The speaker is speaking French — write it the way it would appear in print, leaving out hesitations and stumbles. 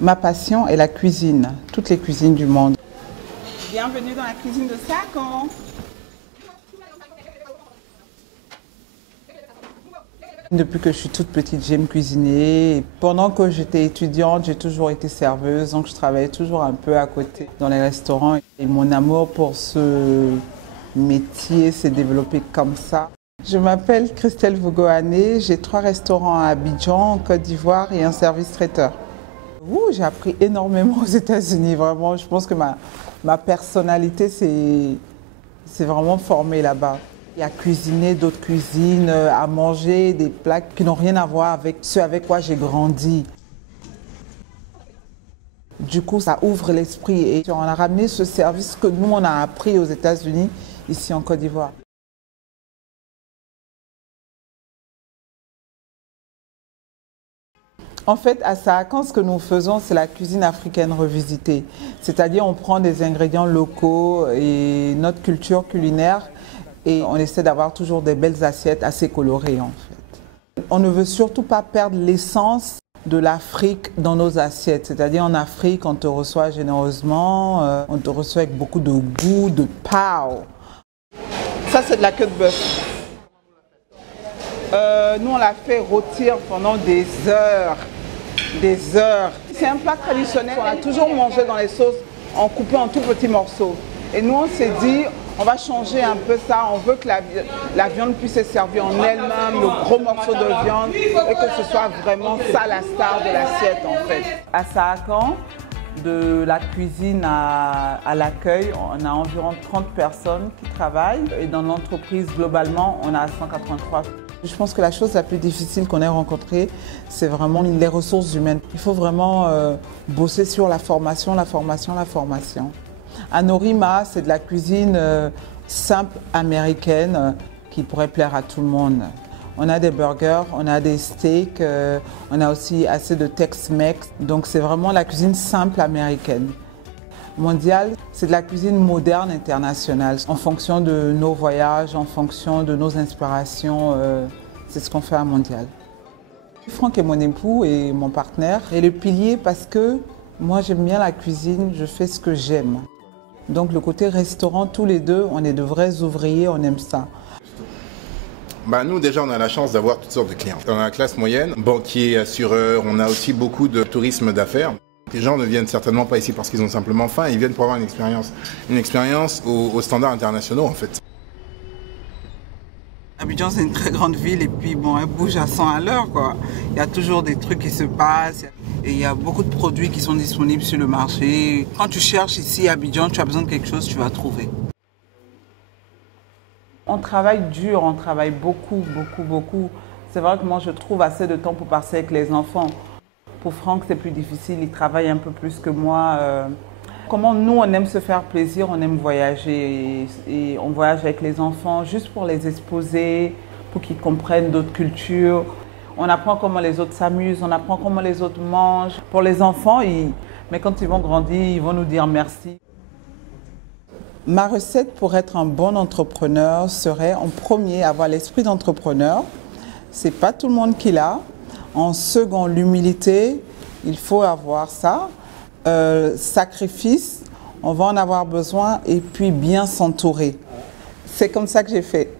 Ma passion est la cuisine, toutes les cuisines du monde. Bienvenue dans la cuisine de Sakan. Depuis que je suis toute petite, j'aime cuisiner. Pendant que j'étais étudiante, j'ai toujours été serveuse, donc je travaillais toujours un peu à côté dans les restaurants. Et mon amour pour ce métier s'est développé comme ça. Je m'appelle Christelle Vogoane, j'ai 3 restaurants à Abidjan, en Côte d'Ivoire et un service traiteur. J'ai appris énormément aux États-Unis, vraiment. Je pense que ma personnalité s'est vraiment formée là-bas. Et à cuisiner d'autres cuisines, à manger des plats qui n'ont rien à voir avec ce avec quoi j'ai grandi. Du coup, ça ouvre l'esprit et on a ramené ce service que nous, on a appris aux États-Unis, ici en Côte d'Ivoire. En fait, à Sakan, ce que nous faisons, c'est la cuisine africaine revisitée. C'est-à-dire, on prend des ingrédients locaux et notre culture culinaire et on essaie d'avoir toujours des belles assiettes assez colorées, en fait. On ne veut surtout pas perdre l'essence de l'Afrique dans nos assiettes. C'est-à-dire, en Afrique, on te reçoit généreusement, on te reçoit avec beaucoup de goût, de pow. Ça, c'est de la queue de bœuf. Nous, on la fait rôtir pendant des heures. Des heures. C'est un plat traditionnel qu'on a toujours mangé dans les sauces en coupant en tout petits morceaux. Et nous, on s'est dit, on va changer un peu ça. On veut que la viande puisse être servie en elle-même, le gros morceau de viande, et que ce soit vraiment ça la star de l'assiette, en fait. À Sakan, de la cuisine à l'accueil, on a environ 30 personnes qui travaillent. Et dans l'entreprise, globalement, on a 183. Je pense que la chose la plus difficile qu'on ait rencontrée, c'est vraiment les ressources humaines. Il faut vraiment bosser sur la formation, la formation, la formation. À Norima, c'est de la cuisine simple américaine qui pourrait plaire à tout le monde. On a des burgers, on a des steaks, on a aussi assez de Tex-Mex. Donc c'est vraiment la cuisine simple américaine. Mondial, c'est de la cuisine moderne internationale. En fonction de nos voyages, en fonction de nos inspirations, c'est ce qu'on fait à Mondial. Franck est mon époux et mon partenaire. Et le pilier parce que moi j'aime bien la cuisine, je fais ce que j'aime. Donc le côté restaurant, tous les deux, on est de vrais ouvriers, on aime ça. Nous déjà on a la chance d'avoir toutes sortes de clients. Dans la classe moyenne, banquiers, assureurs, on a aussi beaucoup de tourisme d'affaires. Les gens ne viennent certainement pas ici parce qu'ils ont simplement faim, ils viennent pour avoir une expérience aux standards internationaux en fait. Abidjan c'est une très grande ville et puis bon, elle bouge à 100 à l'heure quoi. Il y a toujours des trucs qui se passent et il y a beaucoup de produits qui sont disponibles sur le marché. Quand tu cherches ici à Abidjan, tu as besoin de quelque chose, tu vas trouver. On travaille dur, on travaille beaucoup, beaucoup, beaucoup. C'est vrai que moi je trouve assez de temps pour passer avec les enfants. Pour Franck, c'est plus difficile, il travaille un peu plus que moi. Comment nous, on aime se faire plaisir, on aime voyager. Et on voyage avec les enfants juste pour les exposer, pour qu'ils comprennent d'autres cultures. On apprend comment les autres s'amusent, on apprend comment les autres mangent. Pour les enfants, mais quand ils vont grandir, ils vont nous dire merci. Ma recette pour être un bon entrepreneur serait en premier avoir l'esprit d'entrepreneur. C'est pas tout le monde qui l'a. En second, l'humilité, il faut avoir ça. Sacrifice, on va en avoir besoin et puis bien s'entourer. C'est comme ça que j'ai fait.